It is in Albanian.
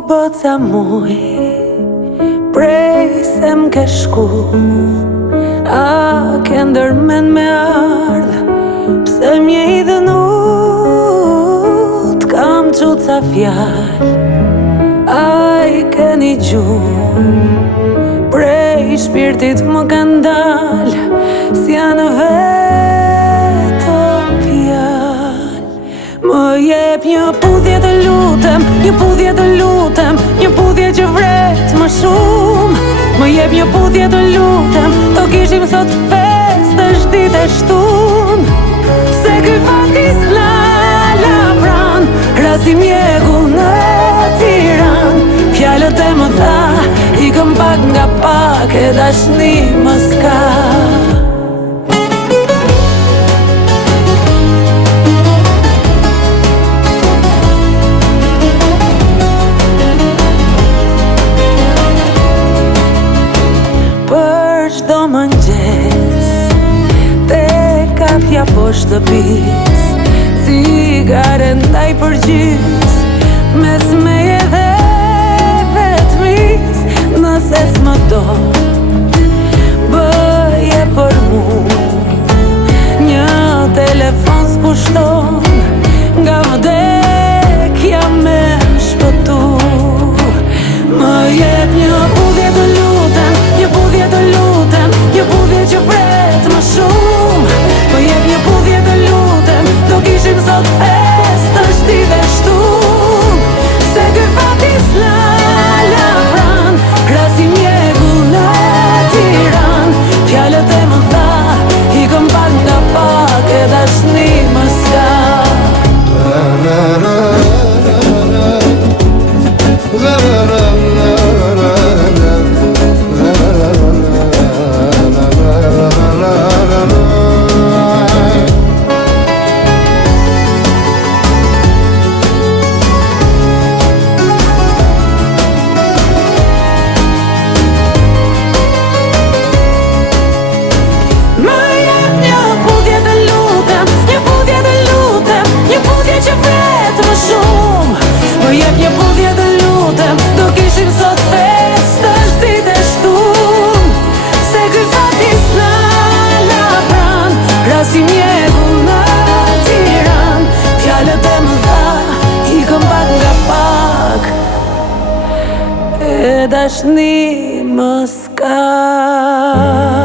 boca muj prej se m'ke shku. A ke ndërmen me ardh, pse m'je i dhënu, t'kam quca fjall. A i ke një gjumë, prej shpirtit më kanë dal, si janë vetëm fjall. Më jep një pudhje të lutem, një pudhje të lutem, një pudhje që vret më shumë. Më jep një pudhje të lutem, do kishim sot fest është ditë e shtun. Se ky fati s'la pran, rasi mjegull në Tiran. Fjalët e më tha, ikëm pak nga pak, e dashni më s'ka. Çdo mëngjes te kafja po shtëpis, cigare ndaj përgjys, mes meje dhe vetmis. Nëse s'më do, bëje për mu, një telefon s'pushton, nga vdekja me shpëtu. Më jep një pudhje të lutem, një pudhje të lutem, një pudhje që vret më shumë. Më jep një pudhje të lutem, do kishim sot fest është ditë e shtun. Se ky fati s'la pran, rasi mjegull në Tiran. Fjalët e më tha, ikëm pak nga pak, e dashni më s'ka. Më jep një pudhje të lutem, do kishim sot fest është ditë e shtun. Se ky fati s'la pran, rasi mjegull në Tiran. Fjalët e më tha, ikëm pak nga pak, e dashni më s'ka.